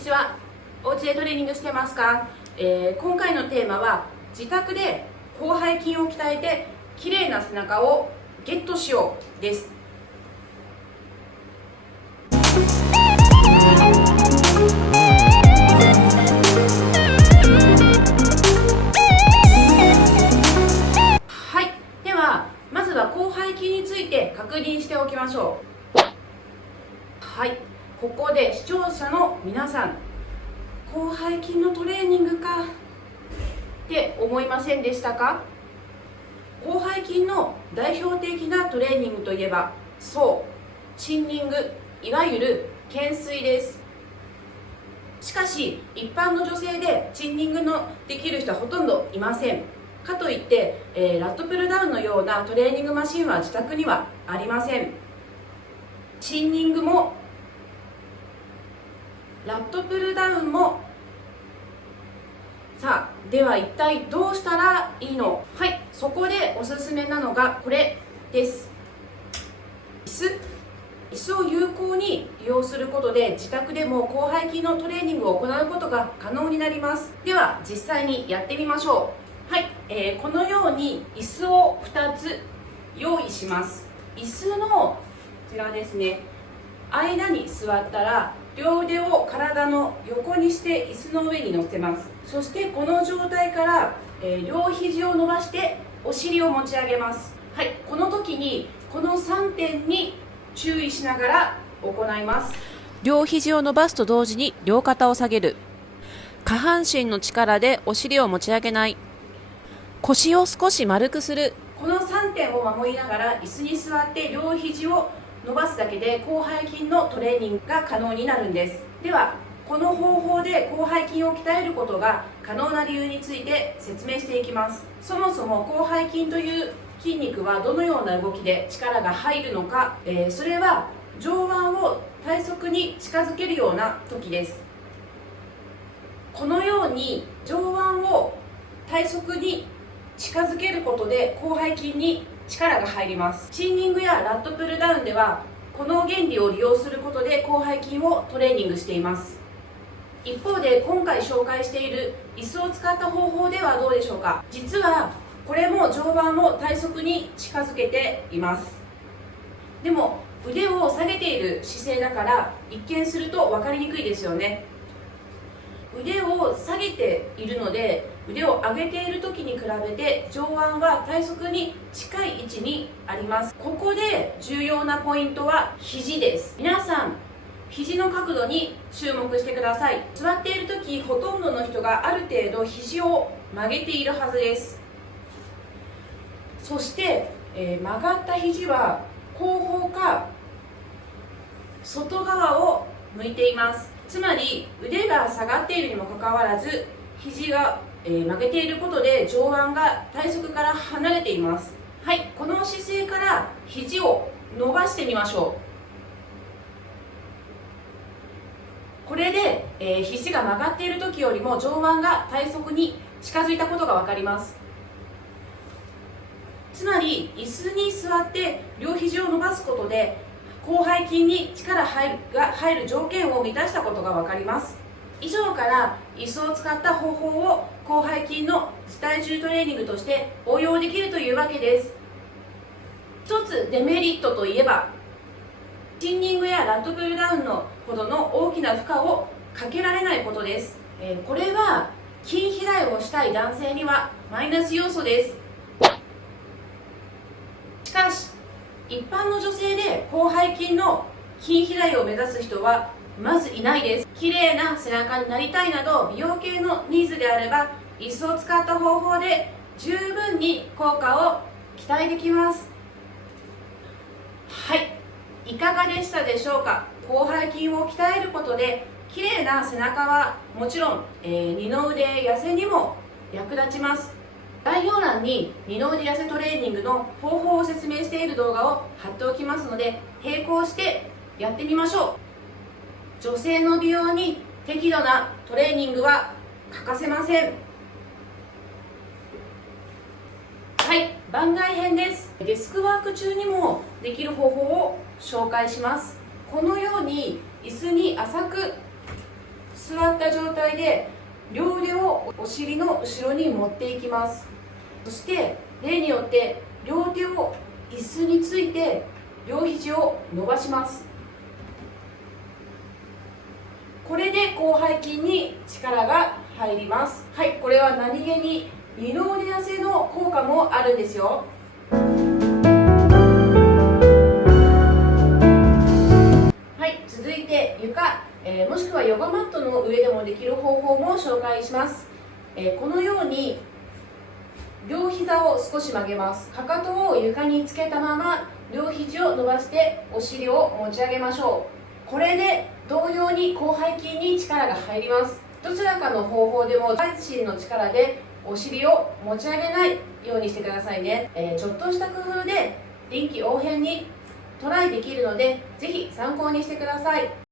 ちは。お家でトレーニングしてますか？今回のテーマは自宅で広背筋を鍛えて綺麗な背中をゲットしようです。はい、ではまずは広背筋について確認しておきましょう。はい、ここで視聴者の皆さん、広背筋のトレーニングかって思いませんでしたか？広背筋の代表的なトレーニングといえば、そうチンニング、いわゆる懸垂です。しかし一般の女性でチンニングのできる人はほとんどいません。かといって、ラットプルダウンのようなトレーニングマシンは自宅にはありません。チンニングもラットプルダウンも、さあでは一体どうしたらいいの？はい、そこでおすすめなのがこれです。椅子を有効に利用することで自宅でも広背筋のトレーニングを行うことが可能になります。では実際にやってみましょう。はい、このように椅子を2つ用意します。椅子のこちらですね、間に座ったら両腕を体の横にして椅子の上に乗せます。そしてこの状態から、両肘を伸ばしてお尻を持ち上げます。はい、この時にこの3点に注意しながら行います。両肘を伸ばすと同時に両肩を下げる。下半身の力でお尻を持ち上げない。腰を少し丸くする。この3点を守りながら椅子に座って両肘を伸ばすだけで広背筋のトレーニングが可能になるんです。ではこの方法で広背筋を鍛えることが可能な理由について説明していきます。そもそも広背筋という筋肉はどのような動きで力が入るのか、それは上腕を体側に近づけるような時です。このように上腕を体側に近づけることで広背筋に力が入ります。チンニングやラットプルダウンではこの原理を利用することで広背筋をトレーニングしています。一方で今回紹介している椅子を使った方法ではどうでしょうか？実はこれも上腕を体側に近づけています。でも腕を下げている姿勢だから一見すると分かりにくいですよね。腕を下げているので腕を上げている時に比べて上腕は体側に近い位置にあります。ここで重要なポイントは肘です。皆さん肘の角度に注目してください。座っている時ほとんどの人がある程度肘を曲げているはずです。そして、曲がった肘は後方か外側を向いています。つまり腕が下がっているにもかかわらず肘が、曲げていることで上腕が体側から離れています。はい、この姿勢から肘を伸ばしてみましょう。これで、肘が曲がっている時よりも上腕が体側に近づいたことが分かります。つまり椅子に座って両肘を伸ばすことで広背筋に力が入る条件を満たしたことが分かります。以上から椅子を使った方法を広背筋の自体重トレーニングとして応用できるというわけです。一つデメリットといえばチンニングやラットプルダウンのほどの大きな負荷をかけられないことです。これは筋肥大をしたい男性にはマイナス要素です。しかし一般の女性で広背筋の筋肥大を目指す人はまずいないです。綺麗な背中になりたいなど美容系のニーズであれば椅子を使った方法で十分に効果を期待できます。はい、いかがでしたでしょうか？広背筋を鍛えることで綺麗な背中はもちろん、二の腕痩せにも役立ちます。概要欄に二の腕痩せトレーニングの方法を説明している動画を貼っておきますので並行してやってみましょう。女性の美容に適度なトレーニングは欠かせません。はい、番外編です。デスクワーク中にもできる方法を紹介します。このように椅子に浅く座った状態で両腕をお尻の後ろに持っていきます。そして例によって両手を椅子について両肘を伸ばします。これで広背筋に力が入ります。はい、これは何気に二の腕痩せの効果もあるんですよ。はい、続いて床、もしくはヨガマットの上でもできる方法も紹介します。このように両膝を少し曲げます。かかとを床につけたまま両肘を伸ばしてお尻を持ち上げましょう。これで同様に広背筋に力が入ります。どちらかの方法でも下半身の力でお尻を持ち上げないようにしてくださいね。ちょっとした工夫で臨機応変にトライできるので、ぜひ参考にしてください。